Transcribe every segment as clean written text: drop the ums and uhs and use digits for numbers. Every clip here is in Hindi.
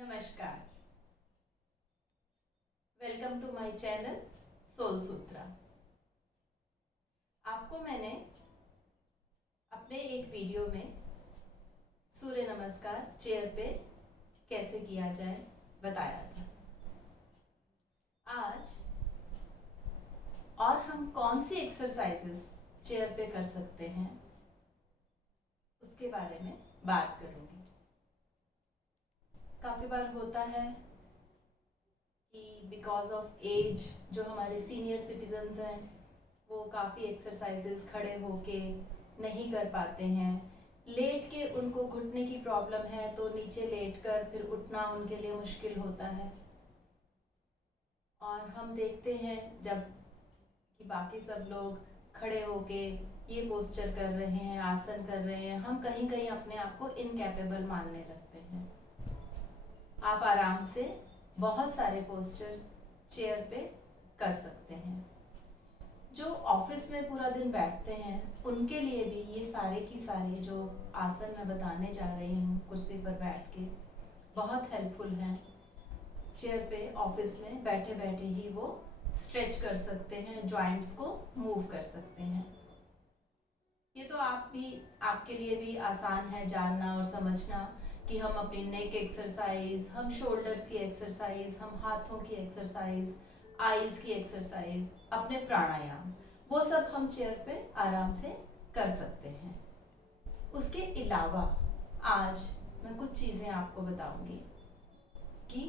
नमस्कार, welcome to my channel soul Sutra. आपको मैंने अपने एक वीडियो में सूर्य नमस्कार चेयर पे कैसे किया जाए बताया था। आज और हम कौन सी एक्सरसाइजेस चेयर पे कर सकते हैं उसके बारे में बात करूंगी। काफ़ी बार होता है कि बिकॉज ऑफ एज जो हमारे सीनियर सिटीजन्स हैं वो काफ़ी एक्सरसाइजेस खड़े होके नहीं कर पाते हैं। लेट के उनको घुटने की प्रॉब्लम है तो नीचे लेट कर फिर उठना उनके लिए मुश्किल होता है। और हम देखते हैं जब कि बाकी सब लोग खड़े होके ये पोस्चर कर रहे हैं, आसन कर रहे हैं, हम कहीं कहीं अपने आप को इनकैपेबल मानने लगते हैं। आप आराम से बहुत सारे पोस्चर्स चेयर पे कर सकते हैं। जो ऑफिस में पूरा दिन बैठते हैं उनके लिए भी ये सारे की सारे जो आसन मैं बताने जा रही हूँ कुर्सी पर बैठ के बहुत हेल्पफुल हैं। चेयर पे ऑफिस में बैठे बैठे ही वो स्ट्रेच कर सकते हैं, जॉइंट्स को मूव कर सकते हैं। ये तो आपके लिए भी आसान है जानना और समझना कि हम अपनी नेक एक्सरसाइज, हम शोल्डर्स की एक्सरसाइज, हम हाथों की एक्सरसाइज, आईज की एक्सरसाइज, अपने प्राणायाम, वो सब हम चेयर पे आराम से कर सकते हैं। उसके अलावा आज मैं कुछ चीज़ें आपको बताऊंगी कि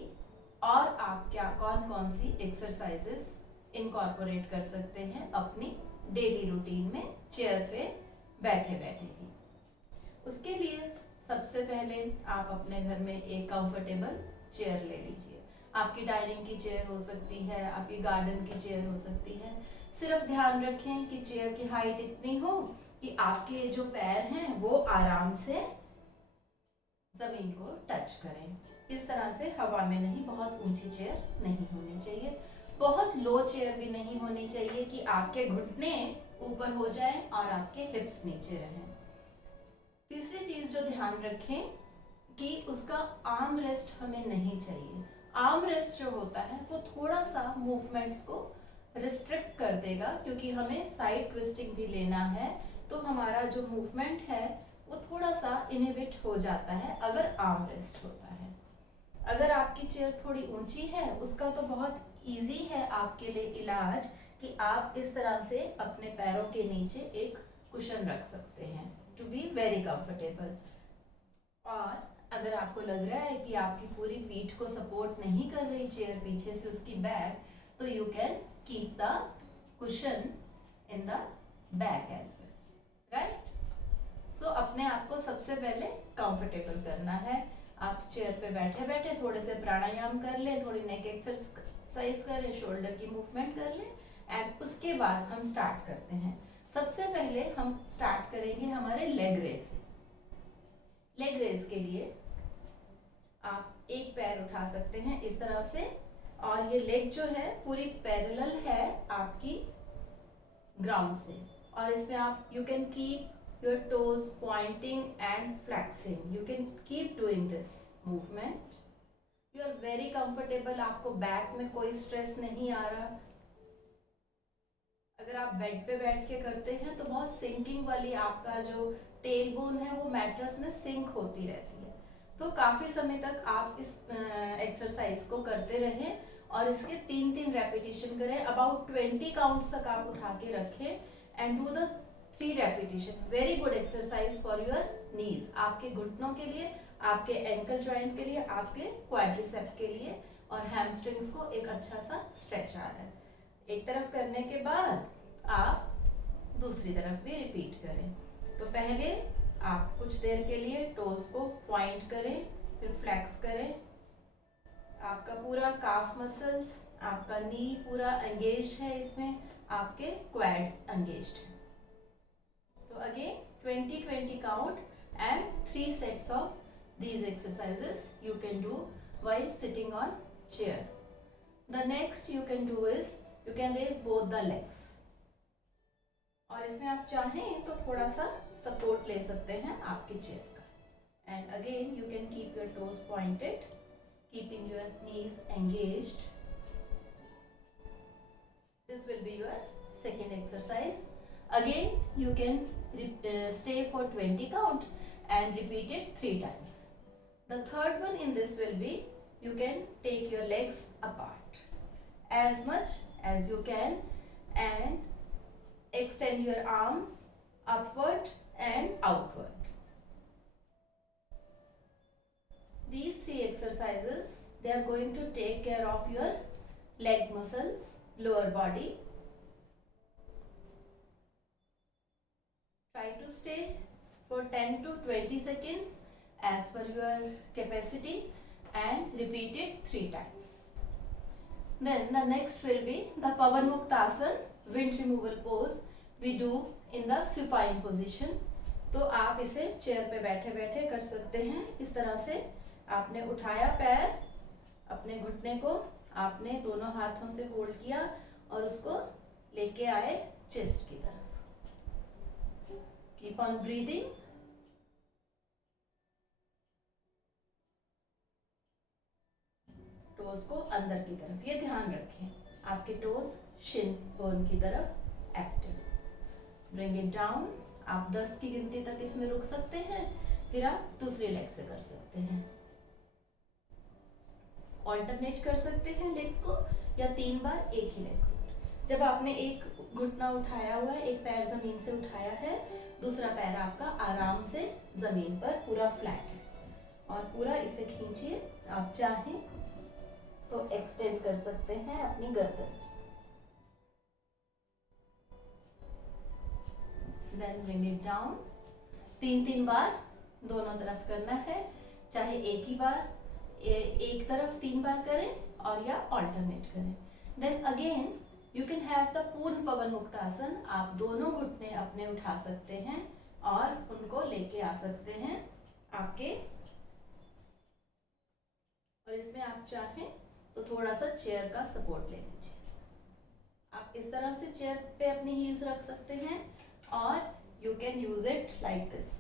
और आप क्या कौन कौन सी एक्सरसाइजेस इनकॉर्पोरेट कर सकते हैं अपनी डेली रूटीन में चेयर पे बैठे बैठे ही। उसके लिए सबसे पहले आप अपने घर में एक कंफर्टेबल चेयर ले लीजिए। आपकी डाइनिंग की चेयर हो सकती है, आपकी गार्डन की चेयर हो सकती है। सिर्फ ध्यान रखें कि चेयर की हाइट इतनी हो कि आपके जो पैर हैं वो आराम से जमीन को टच करें। इस तरह से हवा में नहीं, बहुत ऊंची चेयर नहीं होनी चाहिए, बहुत लो चेयर भी नहीं होनी चाहिए कि आपके घुटने ऊपर हो जाएं और आपके हिप्स नीचे रहें। तीसरी चीज जो ध्यान रखें कि उसका आर्म रेस्ट हमें नहीं चाहिए। आर्म रेस्ट जो होता है वो थोड़ा सा मूवमेंट्स को रिस्ट्रिक्ट कर देगा क्योंकि हमें साइड ट्विस्टिंग भी लेना है, तो हमारा जो मूवमेंट है वो थोड़ा सा इनहिबिट हो जाता है अगर आर्म रेस्ट होता है। अगर आपकी चेयर थोड़ी ऊंची है उसका तो बहुत इजी है आपके लिए इलाज कि आप इस तरह से अपने पैरों के नीचे एक कुशन रख सकते हैं टू बी वेरी कंफर्टेबल। और अगर आपको लग रहा है कि आपकी पूरी पीठ को सपोर्ट नहीं कर रही चेयर पीछे से उसकी बैक, तो you can keep the cushion in the back as well, right. So अपने आप को सबसे पहले कंफर्टेबल करना है। आप चेयर पे बैठे बैठे थोड़े से प्राणायाम कर लें, थोड़ी नेक एक्सरसाइज करें, शोल्डर की मूवमेंट कर लें एंड उसके बाद हम स्टार्ट करते हैं। सबसे पहले हम स्टार्ट करेंगे हमारे लेग रेस से। लेग रेस के लिए आप एक पैर उठा सकते हैं इस तरह से और ये लेग जो है पूरी पैरेलल है आपकी ग्राउंड से, और इसमें आप you can keep your toes pointing and flexing. You can keep doing this movement. You are very comfortable, आपको बैक में कोई स्ट्रेस नहीं आ रहा। अगर आप बेड पे बैठ के करते हैं तो बहुत सिंकिंग वाली आपका जो टेल बोन है वो मैट्रेस में सिंक होती रहती है, तो काफी समय तक आप इस एक्सरसाइज को करते रहें और इसके 3-3 रेपिटेशन करें। अबाउट 20 काउंट्स तक आप उठा के रखें and do the 3 repetition. Very good exercise for your knees, आपके घुटनों के लिए, आपके एंकल जॉइंट के लिए, आपके क्वाड्रिसेप के लिए, और हैमस्ट्रिंग्स को एक अच्छा सा स्ट्रेच आ रहा है। एक तरफ करने के बाद आप दूसरी तरफ भी रिपीट करें। तो पहले आप कुछ देर के लिए टोस को पॉइंट करें, फिर फ्लेक्स करें। आपका पूरा काफ मसल्स, आपका नी पूरा एंगेज्ड है, इसमें आपके क्वाड्स एंगेज्ड हैं। तो again 20-20 count and 3 sets of these exercises you can do while sitting on chair. The next you can do is you can raise both the legs, और इसमें आप चाहें तो थोड़ा सा सपोर्ट ले सकते हैं आपकी चेयर का। And again you can keep your toes pointed, keeping your knees engaged. This will be your second exercise. Again, you can stay for 20 count and repeat it 3 times. The third one in this will be, you can take your legs apart as much as you can and extend your arms upward and outward. These 3 exercises, they are going to take care of your leg muscles, lower body. Try to stay for 10 to 20 seconds as per your capacity and repeat it 3 times. Then the next will be the Pavan Muktasana, wind removal pose we do in the supine position. तो आप इसे चेयर पे बैठे बैठे कर सकते हैं. इस तरह से आपने उठाया पैर, अपने घुटने को आपने दोनों हाथों से होल्ड किया और उसको लेके आए चेस्ट की तरफ. Keep on breathing. टोज को अंदर की तरफ, ये ध्यान रखें आपके टोज शिन बोन की तरफ एक्टिव. Bring it down. आप 10 की गिनती तक इसमें रुक सकते हैं, फिर आप दूसरी लेग से कर सकते हैं. ऑल्टरनेट कर सकते हैं लेग्स को, या 3 बार एक ही लेग को. जब आपने एक घुटना उठाया हुआ है, एक पैर जमीन से उठाया है, दूसरा पैर आपका आराम से जमीन पर पूरा फ्लैट है और पूरा इसे खींचिए. आप चाहें तो एक्सटेंड कर सकते हैं अपनी गर्दन. Then bring it down. 3 बार दोनों तरफ करना है, चाहे एक ही बार एक तरफ 3 बार करें और या ऑल्टरनेट करें. Then again you can have the Purna Pavan muktasana. आप दोनों घुटने अपने उठा सकते हैं और उनको लेके आ सकते हैं आपके. और इसमें आप चाहें तो थोड़ा सा चेयर का सपोर्ट ले लीजिए. आप इस तरह से चेयर पे अपनी हील्स रख सकते हैं और you can use it like this.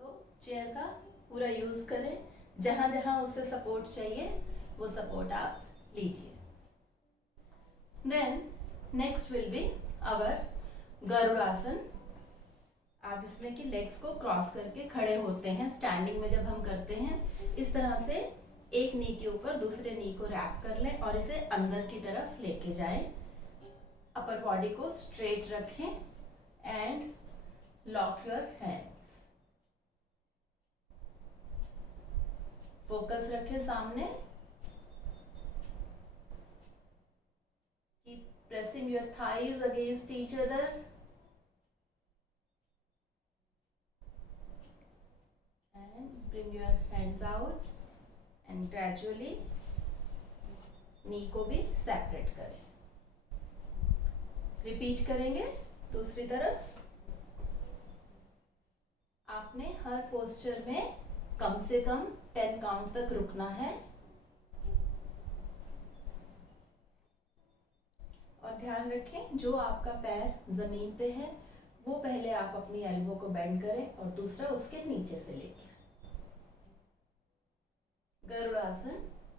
तो चेयर का पूरा यूज करें. जहां जहां उसे सपोर्ट चाहिए वो सपोर्ट आप लीजिए. Then next will be our Garudasana. आप जिसमें कि लेग्स को क्रॉस करके खड़े होते हैं. स्टैंडिंग में जब हम करते हैं इस तरह से एक नी के ऊपर दूसरे नी को रैप कर लें और इसे अंदर की तरफ लेके जाएं. अपर बॉडी को स्ट्रेट रखें and lock your hands. Focus रखें सामने. Keep pressing your thighs against each other. Bring your hands out and gradually नी को भी सेपरेट करें. रिपीट करेंगे दूसरी तरफ. आपने हर पोस्चर में कम से कम 10 काउंट तक रुकना है. और ध्यान रखें जो आपका पैर जमीन पे है वो पहले आप अपनी एल्बो को बेंड करें और दूसरा उसके नीचे से लेके. Garudasana,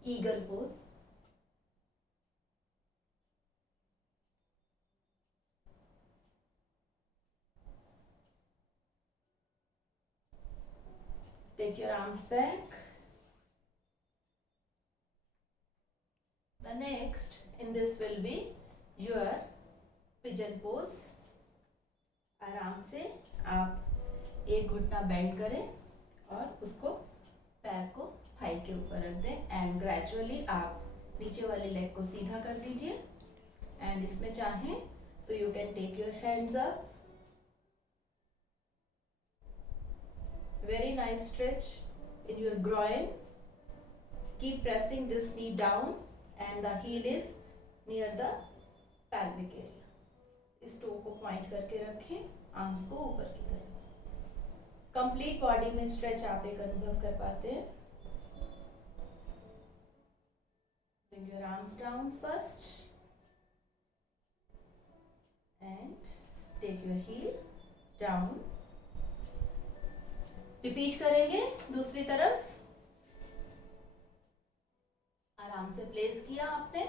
eagle pose. Take your arms back. The next in this will be your pigeon pose. आराम से आप एक घुटना बेंड करें और उसको पैर को थाई के ऊपर रख दें एंड ग्रेजुअली आप नीचे वाली लेग को सीधा कर दीजिए. एंड इसमें चाहें तो you can take your hands up. Very nice stretch in your groin. Keep pressing this knee down and the heel is near the pelvic area. इस टो को पॉइंट करके रखें, आर्म्स को ऊपर की तरफ. कंप्लीट बॉडी में स्ट्रेच आप एक अनुभव कर पाते हैं. Bring your arms down first and take your heel down. Repeat करेंगे दूसरी तरफ। आराम से प्लेस किया आपने,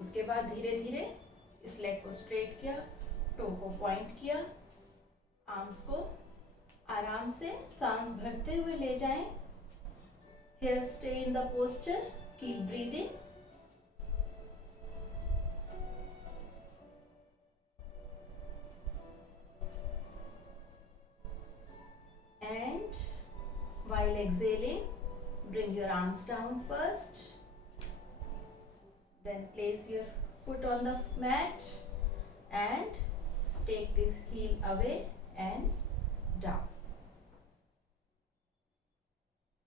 उसके बाद धीरे धीरे इस लेग को स्ट्रेट किया, टो को पॉइंट किया, आर्म्स को आराम से सांस भरते हुए ले जाएं। Here stay in the posture, keep breathing. And while exhaling, bring your arms down first. Then place your foot on the mat and take this heel away and down.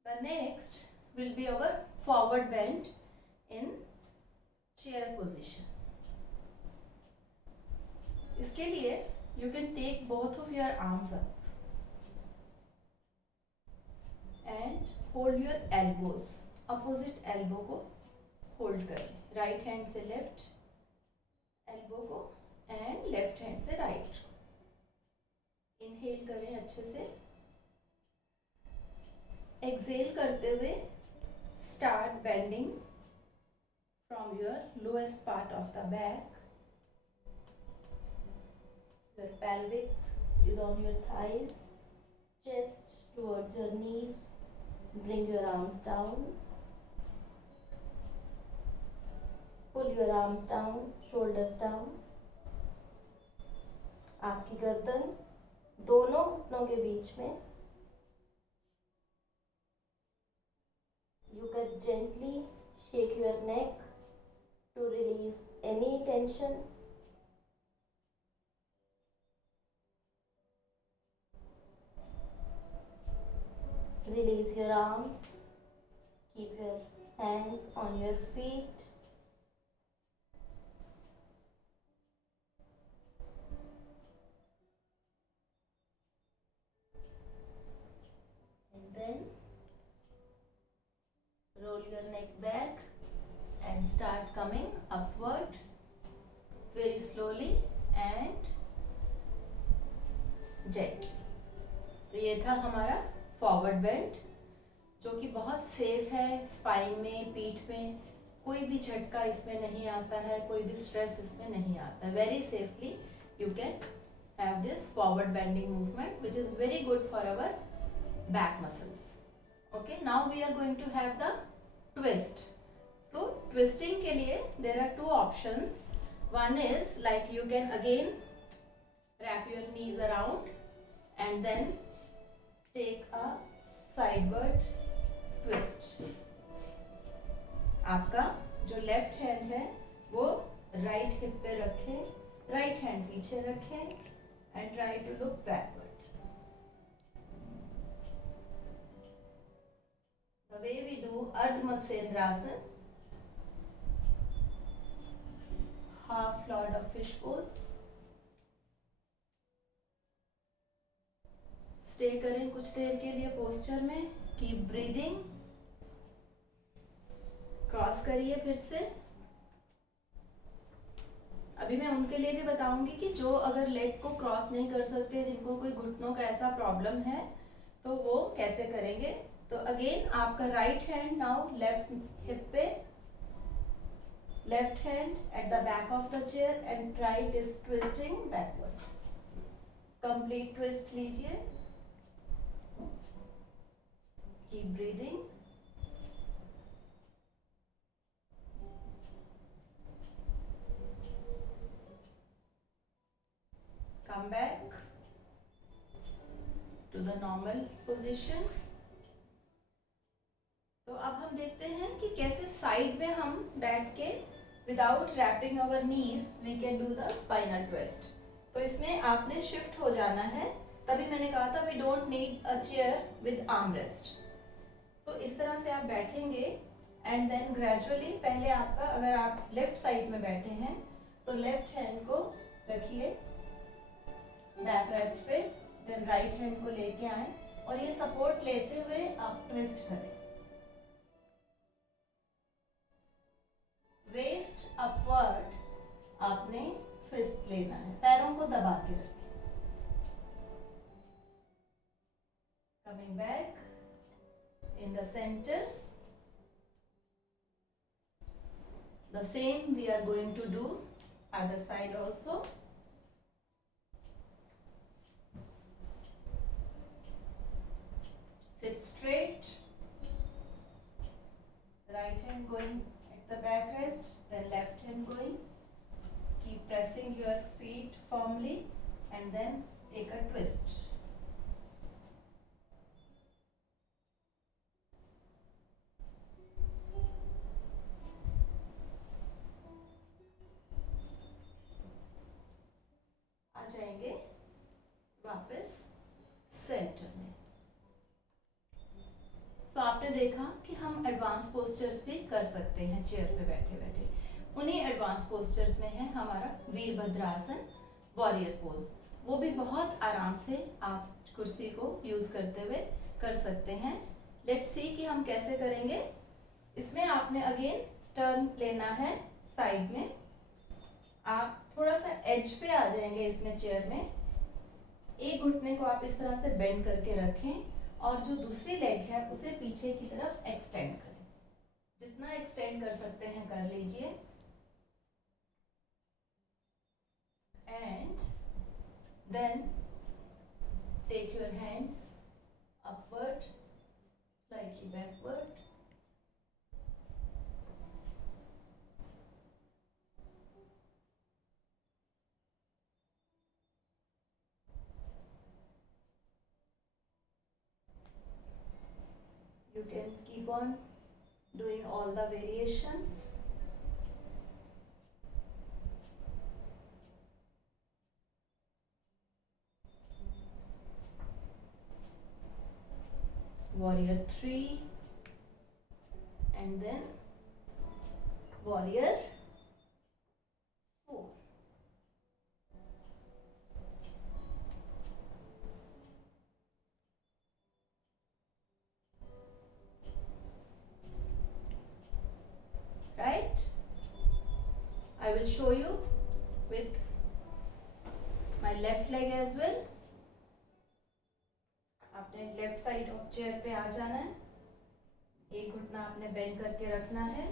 The next will be our forward bend in chair position. इसके लिए you can take both of your arms up and hold your elbows. Opposite elbow को hold करें, right hand से left elbow को and left hand से right. Inhale करें अच्छे से, exhale करते हुए start bending from your lowest part of the back. Your pelvic is on your thighs, chest towards your knees. Bring your arms down. Pull your arms down, shoulders down. आपकी गर्दन दोनों घुटनों के बीच में. You can gently shake your neck to release any tension. Release your arms. Keep your hands on your feet. And then roll your neck back and start coming upward very slowly and gently. तो ये था हमारा फॉरवर्ड बेंड, जो कि बहुत सेफ है. स्पाइन में, पीठ में कोई भी झटका इसमें नहीं आता है, कोई भी स्ट्रेस इसमें नहीं आता है. Very safely you can have this forward bending movement which is very good for our back muscles. Okay, now we are going to have the twist. तो ट्विस्टिंग के लिए there are two options. One is like you can again wrap your knees around and then take a sideward twist. आपका जो लेफ्ट हैंड है वो राइट हिप पे रखें, राइट हैंड पीछे रखें and try to look backward. The way we do Ardha Matsyendrasana, half lord of fish pose. Stay करें कुछ देर के लिए पोस्चर में. Keep breathing. क्रॉस करिए फिर से. अभी मैं उनके लिए भी बताऊंगी कि जो अगर लेग को क्रॉस नहीं कर सकते, जिनको कोई घुटनों का ऐसा प्रॉब्लम है, तो वो कैसे करेंगे. तो अगेन आपका right hand now left hip पे, left hand at the back of the chair and try this twisting backward. Complete twist लीजिए. Keep breathing. Come back to the normal position. तो अब हम देखते हैं कि कैसे साइड में हम बैठ के without wrapping our knees we can do the spinal twist. तो इसमें आपने शिफ्ट हो जाना है. तभी मैंने कहा था we don't need a chair with arm rest. तो इस तरह से आप बैठेंगे एंड देन ग्रेजुअली, पहले आपका, अगर आप लेफ्ट साइड में बैठे हैं तो लेफ्ट हैंड को रखिए बैक रेस्ट पे, देन राइट हैंड को लेके आए और ये सपोर्ट लेते हुए आप ट्विस्ट करें. वेस्ट अपवर्ड आपने ट्विस्ट लेना है, पैरों को दबा के रखें. Coming back in the center. The same we are going to do other side also. Sit straight. Right hand going at the backrest, then left hand going. Keep pressing your feet firmly and then take a twist. आ जाएंगे वापस सेंटर में। सो आपने देखा कि हम एडवांस पोस्चर्स भी कर सकते हैं चेयर पे बैठे बैठे। उन्हीं एडवांस पोस्चर्स में है हमारा वीरभद्रासन वॉरियर पोज। वो भी बहुत आराम से आप कुर्सी को यूज करते हुए कर सकते हैं। लेट्स सी कि हम कैसे करेंगे। इसमें आपने अगेन टर्न लेना है साइड में। आप थोड़ा सा एज पे आ जाएंगे इसमें चेयर में। एक घुटने को आप इस तरह से बेंड करके रखें और जो दूसरी लेग है उसे पीछे की तरफ एक्सटेंड करें। जितना एक्सटेंड कर सकते हैं कर लीजिए। And then take your hands upward, slightly backward. You can keep on doing all the variations. Warrior 3 and then Warrior 4. Right? I will show you with my left leg as well. आपने लेफ्ट साइड ऑफ चेयर पे आ जाना है। एक घुटना आपने बेंड करके रखना है।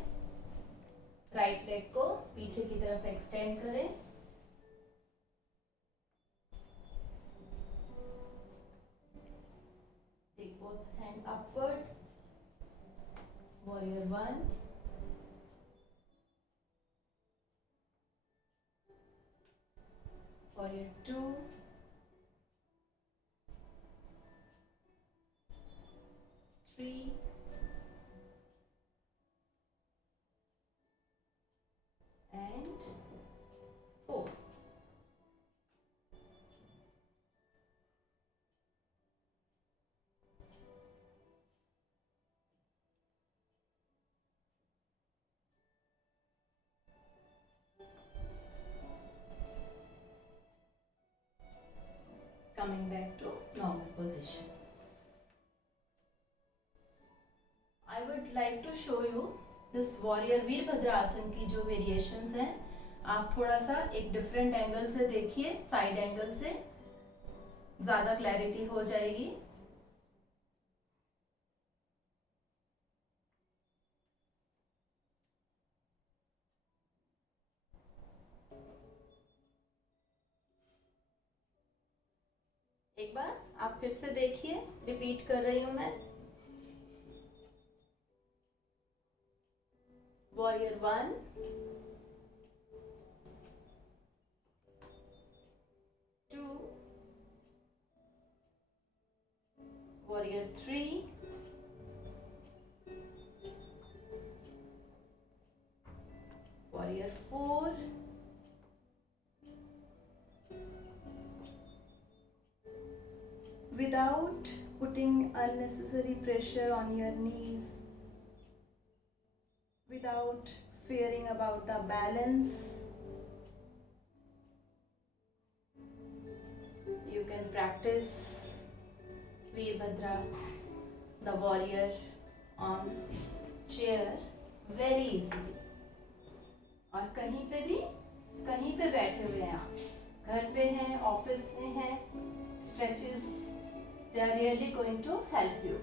राइट लेग को पीछे की तरफ एक्सटेंड करें। Take both hand upward. Warrior 1, Warrior 2, three, and 4. Coming back to normal position. I would like to show you this warrior Virabhadrasana की जो वेरिएशंस हैं। आप थोड़ा सा एक डिफरेंट एंगल से देखिए, साइड एंगल से ज्यादा क्लैरिटी हो जाएगी। एक बार आप फिर से देखिए, रिपीट कर रही हूं मैं। Warrior 1, 2, Warrior 3, Warrior 4, without putting unnecessary pressure on your knees, without fearing about the balance. You can practice Veerbhadra, the warrior, on chair very easily. और कहीं पे बैठे हुए हैं आप, घर पे हैं, ऑफिस में हैं, stretches They are really going to help you.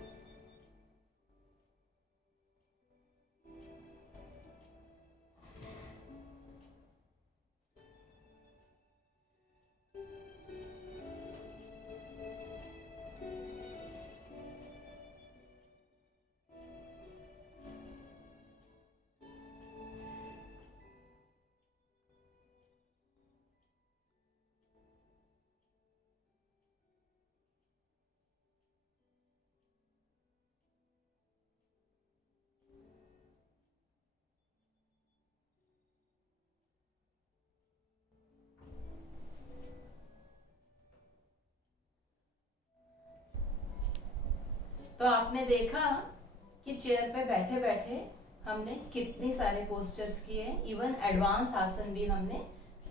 तो आपने देखा कि चेयर पे बैठे बैठे हमने कितने सारे पोस्चर्स किए, इवन एडवांस आसन भी हमने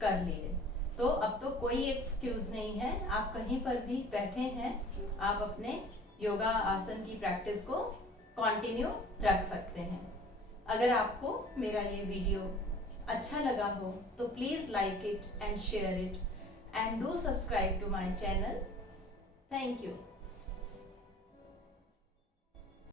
कर लिए। तो अब तो कोई एक्सक्यूज नहीं है, आप कहीं पर भी बैठे हैं, आप अपने योगा आसन की प्रैक्टिस को कंटिन्यू रख सकते हैं। अगर आपको मेरा ये वीडियो अच्छा लगा हो तो please like it and share it and do subscribe to my channel. Thank you.